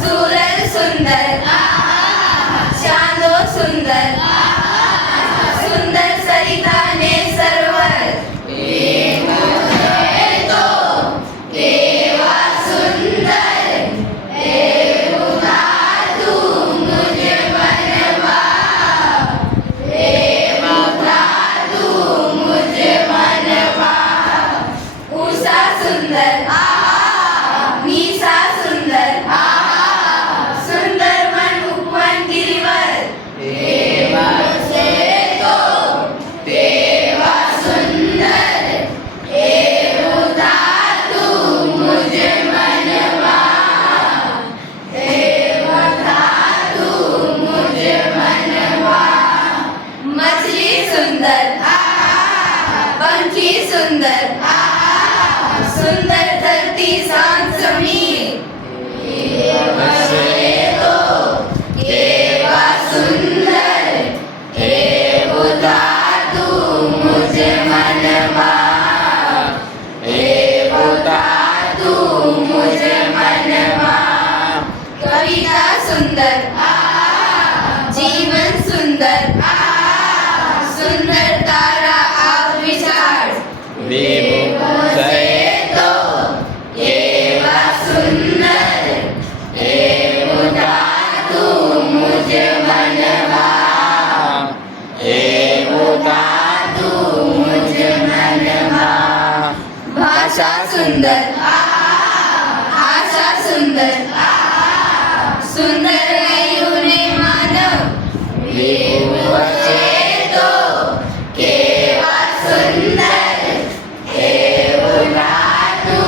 सूरज सुंदर चांदो सुंदर सुंदर सरिता ने सरोवर केवा सुंदर तू मुझे मनवा तू मुझे मनवा उषा सुंदर मीसा सुंदर सुंदर मन उपवन गिरिवर देवा सुंदर तू मुझे मनवा तू मुझे मनवा मछली सुंदर पंखी सुंदर सुंदर धरती सांझ जमीन केवा सुंदर तू मुझे मनवा तू मुझे मनवा कविता सुंदर जीवन सुंदर सुंदर तारा आप विचार केवा सुंदर तू मुझे मनवा तू मुझे मनवा भाषा सुंदर आशा सुंदर सुंदर ने मानव केवा सुंदर तू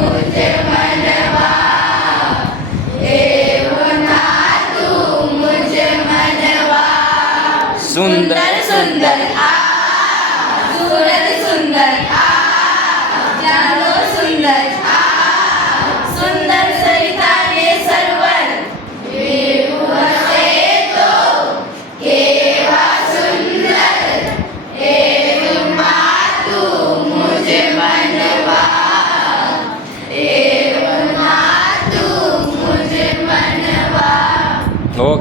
मुझे मनवा तू मुझे मनवा सुंदर सुंदर सूरज सुंदर चांदो